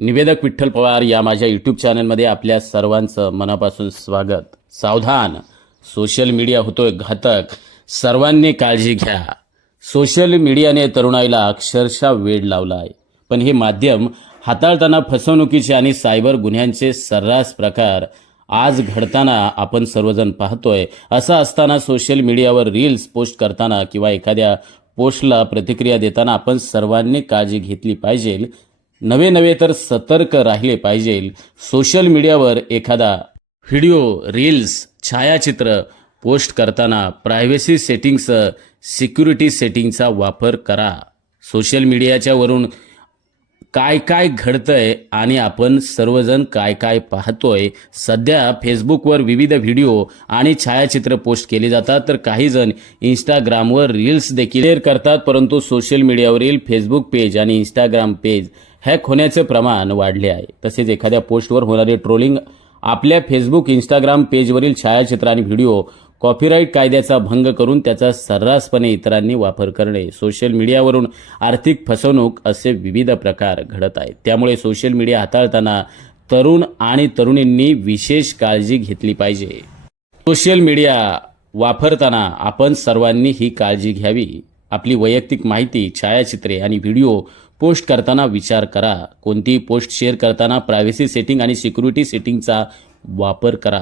निवेदक विठ्ठल पवार या माझ्या यूट्यूब चॅनलमध्ये आपल्या सर्वांचं मनापासून स्वागत। सावधान, सोशल मीडिया होतोय घातक, सर्वांनी काळजी घ्या। सोशल मीडियाने तरुणाईला अक्षरशः वेड लावलाय, पण हे माध्यम हाताळताना फसवणुकीचे आणि सायबर गुन्ह्यांचे सर्रास प्रकार आज घडताना आपण सर्वजण पाहतोय। असं असताना सोशल मीडियावर रील्स पोस्ट करताना किंवा एखाद्या पोस्टला प्रतिक्रिया देताना आपण सर्वांनी काळजी घेतली पाहिजे। नवे तर सतर्क राहिले पाहिजे। सोशल मीडियावर एखादा व्हिडिओ, रील्स, छायाचित्र पोस्ट करताना प्रायव्हसी सेटिंग्स, सिक्युरिटी सेटिंगचा वापर करा। सोशल मीडियाच्या वरून काय घडतंय आणि आपण सर्वजण काय पाहतोय। सध्या फेसबुकवर विविध व्हिडिओ आणि छायाचित्र पोस्ट केले जातात, तर काही जण इंस्टाग्रामवर रील्स देखील शेअर करतात। परंतु सोशल मीडियावरील फेसबुक पेज आणि इंस्टाग्राम पेज हॅक होण्याचे प्रमाण वाढले आहे। तसेच एखाद्या पोस्टवर होणारे ट्रोलिंग, आपल्या फेसबुक, इंस्टाग्राम पेजवरील छायाचित्र आणि व्हिडिओ कॉपीराईट कायद्याचा भंग करून त्याचा सर्रासपणे इतरांनी वापर करणे, सोशल मीडियावरून आर्थिक फसवणूक असे विविध प्रकार घडत आहेत। त्यामुळे सोशल मीडिया हाताळताना तरुण आणि तरुणींनी विशेष काळजी घेतली पाहिजे। सोशल मीडिया वापरताना आपण सर्वांनी ही काळजी घ्यावी। आपली वैयक्तिक माहिती, छायाचित्रे आणि व्हिडिओ पोस्ट करताना विचार करा। कोणतीही पोस्ट शेअर करताना प्रायव्हसी सेटिंग आणि सिक्युरिटी सेटिंगचा वापर करा।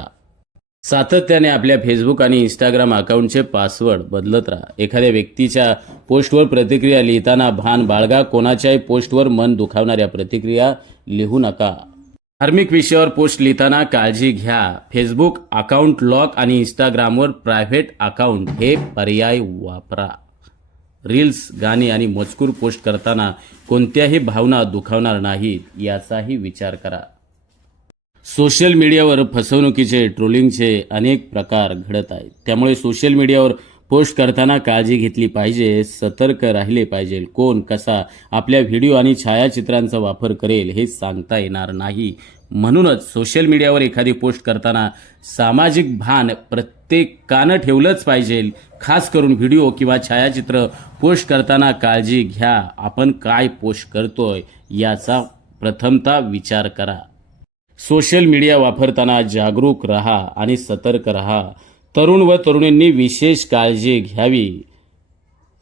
सातत्याने आपल्या फेसबुक आणि इंस्टाग्राम अकाउंटचे पासवर्ड बदलत राहा। एखाद्या व्यक्तीच्या पोस्टवर प्रतिक्रिया लिहिताना भान बाळगा। कोणाच्याही पोस्टवर मन दुखावणाऱ्या प्रतिक्रिया लिहू नका। धार्मिक विषयावर पोस्ट लिहिताना काळजी घ्या। फेसबुक अकाउंट लॉक आणि इंस्टाग्रामवर प्रायव्हेट अकाउंट हे पर्याय वापरा। रील्स, गाणी आणि मजकूर पोस्ट करताना कोणत्याही भावना दुखावणार नाहीत याचाही विचार करा। सोशल मीडियावर फसवणुकीचे, ट्रोलिंगचे अनेक प्रकार घडत आहेत। त्यामुळे सोशल मीडियावर पोस्ट करताना काळजी घेतली पाहिजे, सतर्क राहिले पाहिजे। कोण कसा आपल्या व्हिडिओ आणि छायाचित्रांचा वापर करेल हे सांगता येणार नाही। म्हणूनच सोशल मीडियावर एखादी पोस्ट करताना सामाजिक भान प्रत्येकानं ठेवलंच पाहिजे। खास करून व्हिडिओ किंवा छायाचित्र पोस्ट करताना काळजी घ्या। आपण काय पोस्ट करतोय याचा प्रथमतः विचार करा। सोशल मीडिया वापरताना जागरूक रहा आणि सतर्क रहा। तरुण व तरुणींनी विशेष काळजी घ्यावी।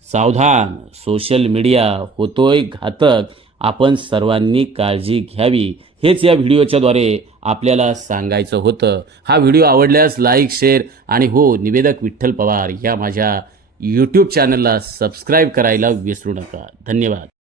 सावधान, सोशल मीडिया होतोय घातक, आपण सर्वांनी काळजी घ्यावी। हेच या व्हिडिओच्या द्वारे आपल्याला सांगायचं होतं। हा व्हिडिओ आवडल्यास लाईक, शेअर आणि हो, निवेदक विठ्ठल पवार या माझ्या यूट्यूब चॅनलला सबस्क्राईब करायला विसरू नका। धन्यवाद।